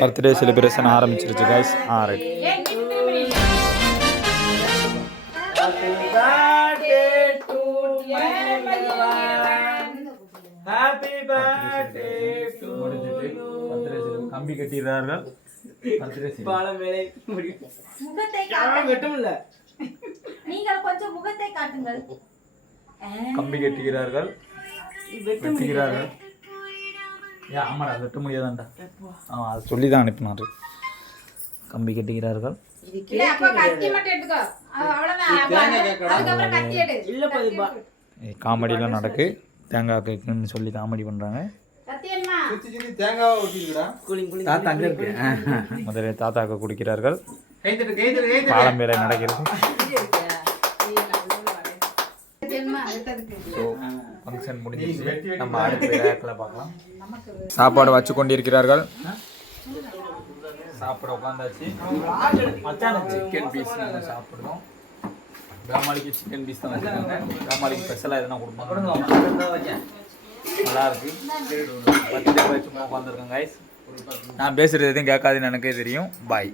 Birthday celebration ஆரம்பிச்சிருச்சு guys. Right. கம்பி கட்டிடுறார்கள். கம்பி கட்டுகிறார்கள். வெட்டுகிறார்கள். ஆமாடா வெட்ட முடியாதான்டா. அதை சொல்லி தான் அனுப்பினாரு. கம்பி கட்டுகிறார்கள். காமெடியெலாம் நடக்கு. தேங்காய் கேக்குன்னு சொல்லி காமெடி பண்ணுறாங்க. முதல்ல தாத்தாக்க குடிக்கிறார்கள். பாலம் வேலை நடக்கிறது. ஃபங்க்ஷன் முடிஞ்சிருச்சு. நம்ம அடுத்த விளையாட்டில் பார்க்கலாம். சாப்பாடு வச்சு கொண்டிருக்கிறார்கள். சாப்பிட உட்காந்தாச்சு. சிக்கன் பீஸ் நாங்கள் சாப்பிடுவோம். கிராமாளிக்கு சிக்கன் பீஸ் தான் வச்சுருக்காங்க. கிராமாளிக்கு ஸ்பெஷலாக எதுனா கொடுப்பாங்க. நல்லா இருக்கு. 10 பேர் வச்சு உட்காந்துருக்கேன் கைஸ். நான் பேசுகிறது எதுவும் கேட்காதுன்னு எனக்கே தெரியும். பாய்.